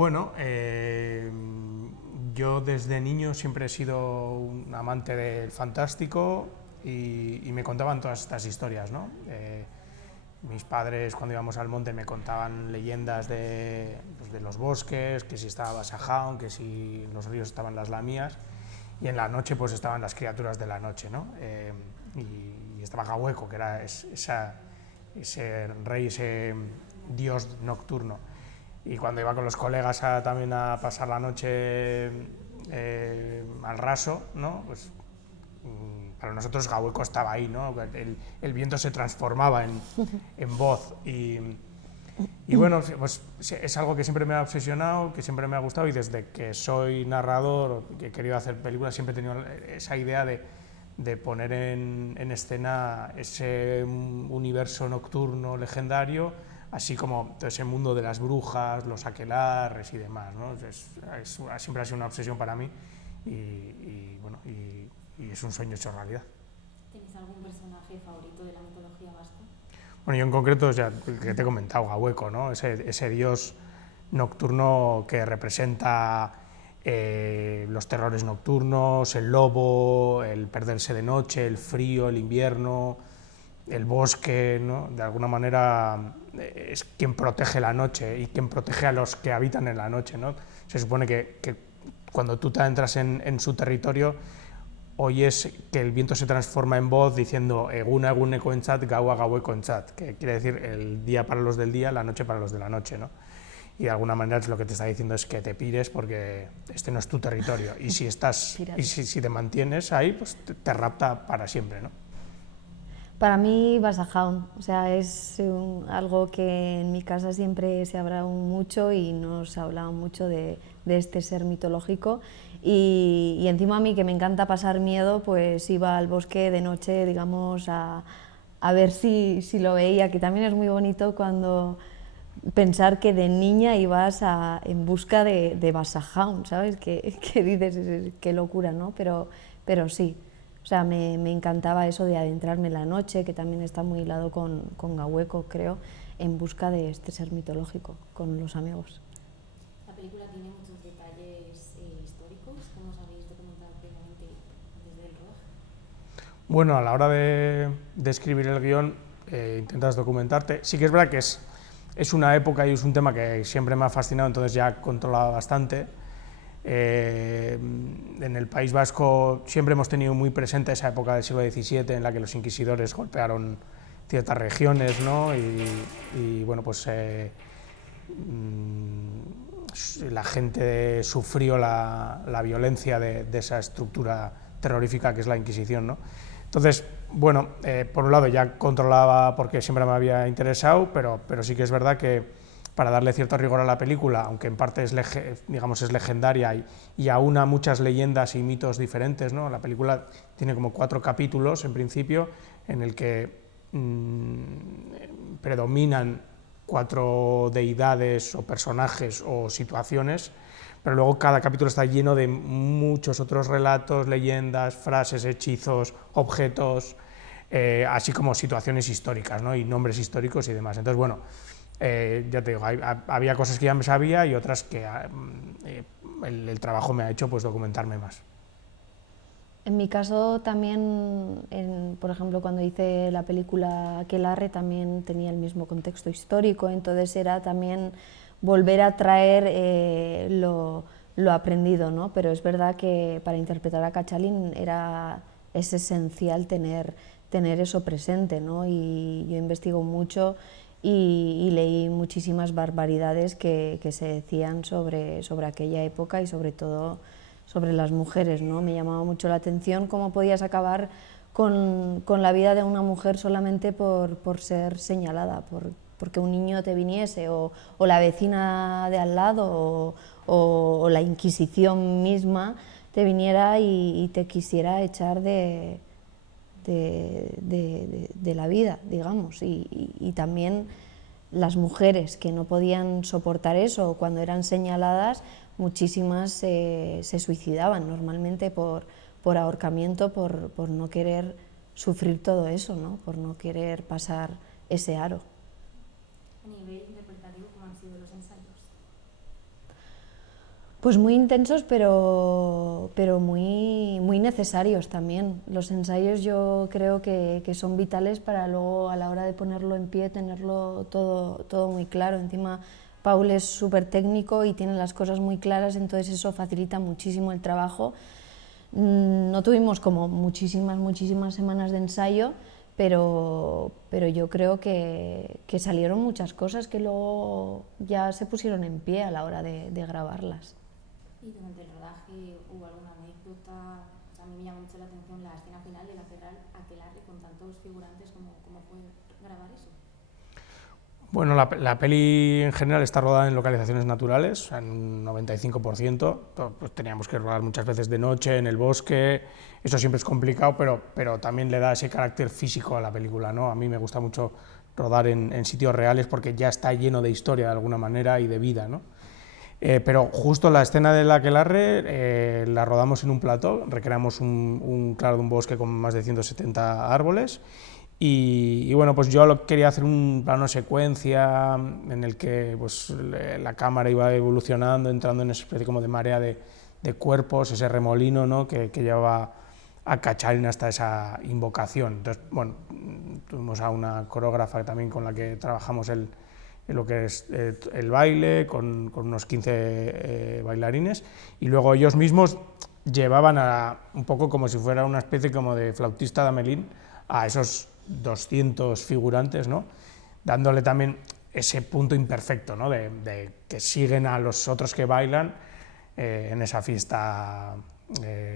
Bueno, yo desde niño siempre he sido un amante del fantástico y me contaban todas estas historias, ¿no? Mis padres cuando íbamos al monte me contaban leyendas pues de los bosques, que si estaba Basajaun, que si en los ríos estaban las lamías, y en la noche pues estaban las criaturas de la noche, ¿no? Y estaba Gahueco, que era ese rey, ese dios nocturno. Y cuando iba con los colegas también a pasar la noche al raso, ¿no? Pues para nosotros Gahueco estaba ahí, ¿no? El viento se transformaba en voz y bueno, pues es algo que siempre me ha obsesionado, que siempre me ha gustado, y desde que soy narrador, que he querido hacer películas, siempre he tenido esa idea de poner en escena ese universo nocturno legendario, así como todo ese mundo de las brujas, los aquelarres y demás, ¿no? Siempre ha sido una obsesión para mí bueno, y es un sueño hecho realidad. ¿Tienes algún personaje favorito de la mitología vasca? Bueno, yo en concreto, ya que te he comentado, Gahueco, ¿no? Ese dios nocturno que representa los terrores nocturnos, el lobo, el perderse de noche, el frío, el invierno, el bosque, ¿no? De alguna manera es quien protege la noche y quien protege a los que habitan en la noche, ¿no? Se supone que cuando tú te entras en su territorio, oyes que el viento se transforma en voz diciendo eguna egune kontzat, gaua gaue kontzat, que quiere decir el día para los del día, la noche para los de la noche, ¿no? Y de alguna manera lo que te está diciendo es que te pires porque este no es tu territorio, y si si te mantienes ahí, pues te rapta para siempre, ¿no? Para mí, Basajaun, o sea, es algo que en mi casa siempre se ha hablado mucho y nos ha hablado mucho de este ser mitológico. Y encima a mí, que me encanta pasar miedo, pues iba al bosque de noche, digamos, a ver si lo veía, que también es muy bonito cuando pensar que de niña ibas en busca de Basajaun, ¿sabes? Que dices, qué locura, ¿no? Pero sí. O sea, me encantaba eso de adentrarme en la noche, que también está muy hilado con Gahueco, creo, en busca de este ser mitológico, con los amigos. La película tiene muchos detalles históricos, ¿cómo os habéis documentado previamente desde el rodaje? Bueno, a la hora de escribir el guión, intentas documentarte. Sí que es verdad que es una época y es un tema que siempre me ha fascinado, entonces ya controlaba bastante. En el País Vasco siempre hemos tenido muy presente esa época del siglo XVII en la que los inquisidores golpearon ciertas regiones, ¿no? Y bueno, pues la gente sufrió la violencia de esa estructura terrorífica que es la Inquisición, ¿no? Entonces, bueno, por un lado ya controlaba porque siempre me había interesado, pero sí que es verdad que para darle cierto rigor a la película, aunque en parte es legendaria y aúna muchas leyendas y mitos diferentes, ¿no? La película tiene como 4 capítulos en principio, en el que predominan 4 deidades o personajes o situaciones, pero luego cada capítulo está lleno de muchos otros relatos, leyendas, frases, hechizos, objetos, así como situaciones históricas, ¿no? Y nombres históricos y demás. Entonces, bueno, ya te digo, había cosas que ya me sabía y otras que el trabajo me ha hecho pues documentarme más. En mi caso también, por ejemplo, cuando hice la película Aquelarre también tenía el mismo contexto histórico, entonces era también volver a traer lo aprendido, ¿no? Pero es verdad que para interpretar a Cachalín es esencial tener eso presente, ¿no? Y yo investigo mucho y leí muchísimas barbaridades que se decían sobre aquella época y sobre todo sobre las mujeres, ¿no? Me llamaba mucho la atención cómo podías acabar con la vida de una mujer solamente por ser señalada, porque un niño te viniese, o la vecina de al lado, o la Inquisición misma te viniera y te quisiera echar de la vida, digamos, y también las mujeres que no podían soportar eso cuando eran señaladas, muchísimas se suicidaban normalmente por ahorcamiento, por no querer sufrir todo eso, ¿no? Por no querer pasar ese aro. A nivel interpretativo, ¿cómo han sido los ensayos? Pues muy intensos, pero muy necesarios también. Los ensayos yo creo que son vitales para luego a la hora de ponerlo en pie tenerlo todo muy claro. Encima Paul es súper técnico y tiene las cosas muy claras, entonces eso facilita muchísimo el trabajo. No tuvimos como muchísimas semanas de ensayo, pero yo creo que salieron muchas cosas que luego ya se pusieron en pie a la hora de grabarlas. Y durante el rodaje hubo alguna anécdota, o sea, a mí me llamó mucho la atención la escena final de la Aquelarre con tantos figurantes, ¿cómo fue grabar eso? Bueno, la peli en general está rodada en localizaciones naturales, o sea, en un 95%, pues teníamos que rodar muchas veces de noche, en el bosque, eso siempre es complicado, pero también le da ese carácter físico a la película, ¿no? A mí me gusta mucho rodar en sitios reales porque ya está lleno de historia de alguna manera y de vida, ¿no? Pero justo la escena del aquelarre la rodamos en un plató, recreamos un claro de un bosque con más de 170 árboles y bueno, pues yo quería hacer un plano secuencia en el que pues, la cámara iba evolucionando, entrando en esa especie como de marea de cuerpos, ese remolino, ¿no? que llevaba a Cacharin hasta esa invocación. Entonces, bueno, tuvimos a una coreógrafa también con la que trabajamos lo que es el baile, con unos 15 bailarines, y luego ellos mismos llevaban un poco como si fuera una especie como de flautista de Amelín a esos 200 figurantes, ¿no? Dándole también ese punto imperfecto, ¿no? de que siguen a los otros que bailan en esa fiesta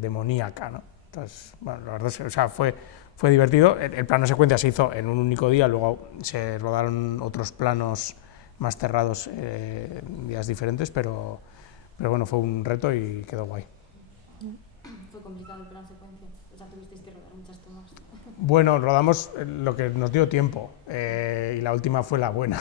demoníaca, ¿no? Entonces, bueno, la verdad es que, o sea, fue divertido. El plano secuencia se hizo en un único día, luego se rodaron otros planos más cerrados en días diferentes, pero bueno, fue un reto y quedó guay. ¿Fue complicado el plano secuencia? O sea, tuvisteis que rodar muchas tomas. Bueno, rodamos lo que nos dio tiempo y la última fue la buena.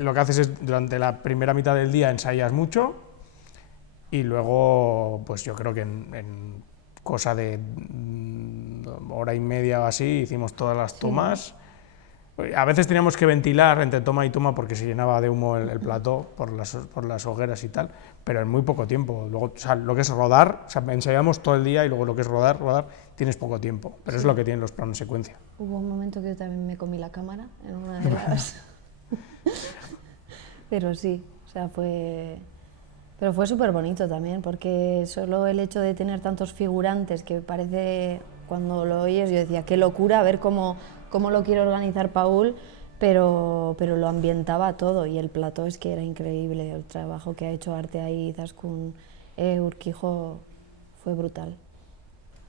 Lo que haces es, durante la primera mitad del día ensayas mucho y luego, pues yo creo que en cosa de hora y media o así, hicimos todas las tomas. Sí. A veces teníamos que ventilar entre toma y toma porque se llenaba de humo el plató por las hogueras y tal, pero en muy poco tiempo. Luego, o sea, lo que es rodar, o sea, ensayamos todo el día y luego lo que es rodar, tienes poco tiempo, pero sí. Es lo que tienen los planos secuencia. Hubo un momento que yo también me comí la cámara en una de las... Pero sí, o sea, Pero fue súper bonito también, porque solo el hecho de tener tantos figurantes, que parece, cuando lo oyes, yo decía, qué locura, a ver cómo lo quiere organizar Paul, pero lo ambientaba todo, y el plató es que era increíble, el trabajo que ha hecho Artea Izaskun, Urquijo, fue brutal.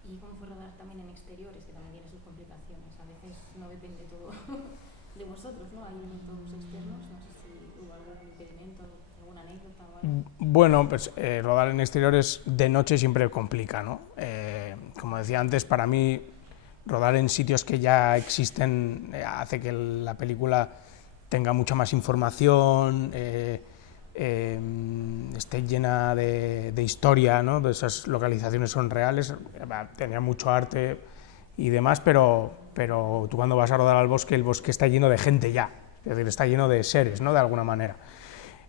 ¿Y cómo fue rodar también en exteriores, que también tiene sus complicaciones? A veces no depende todo de vosotros, ¿no? Hay elementos externos, no sé si hubo algún impedimento, alguna anécdota o algo. Bueno, pues rodar en exteriores de noche siempre complica, ¿no? Como decía antes, para mí rodar en sitios que ya existen hace que la película tenga mucha más información, esté llena de historia, ¿no? Esas localizaciones son reales, tenía mucho arte y demás, pero tú cuando vas a rodar al bosque, el bosque está lleno de gente ya, es decir, está lleno de seres, ¿no? De alguna manera.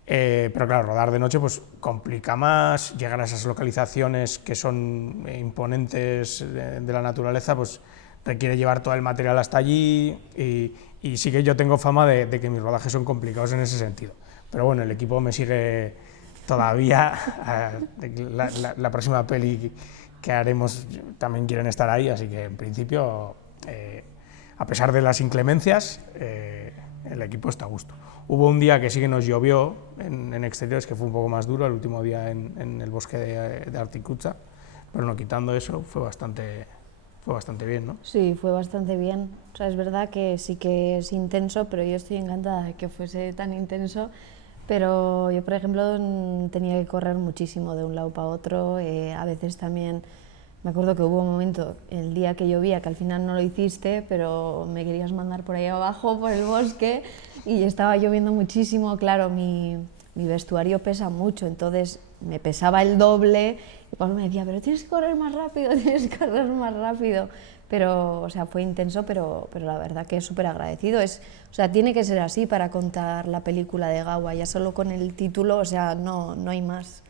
Pero claro, rodar de noche pues complica más, llegar a esas localizaciones que son imponentes de la naturaleza, pues requiere llevar todo el material hasta allí y sí que yo tengo fama de que mis rodajes son complicados en ese sentido. Pero bueno, el equipo me sigue todavía, la próxima peli que haremos también quieren estar ahí, así que en principio, a pesar de las inclemencias, el equipo está a gusto. Hubo un día que sí que nos llovió en exteriores, que fue un poco más duro, el último día en el bosque de Artikutza, pero no, quitando eso, fue bastante bien, ¿no? Sí, fue bastante bien. O sea, es verdad que sí que es intenso, pero yo estoy encantada de que fuese tan intenso. Pero yo, por ejemplo, tenía que correr muchísimo de un lado para otro. A veces también, me acuerdo que hubo un momento, el día que llovía, que al final no lo hiciste, pero me querías mandar por ahí abajo, por el bosque, y estaba lloviendo muchísimo. Claro, mi vestuario pesa mucho, entonces me pesaba el doble, y Pablo me decía, pero tienes que correr más rápido, tienes que correr más rápido. Pero, o sea, fue intenso, pero la verdad que es súper agradecido. O sea, tiene que ser así para contar la película de Gawa, ya solo con el título, o sea, no hay más.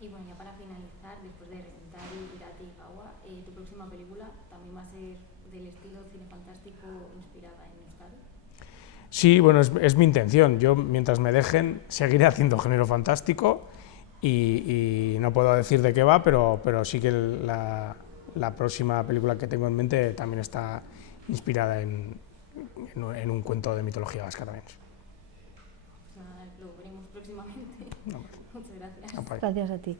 Y bueno, ya para finalizar, después de Hereditary, Irate y Gawa, tu próxima película también va a ser del estilo cine fantástico inspirada en Euskadi. Sí, bueno, es mi intención. Yo, mientras me dejen, seguiré haciendo género fantástico y no puedo decir de qué va, pero sí que la próxima película que tengo en mente también está inspirada en un cuento de mitología vasca también. Pues nada, lo veremos próximamente. No, Muchas gracias. no, Gracias a ti.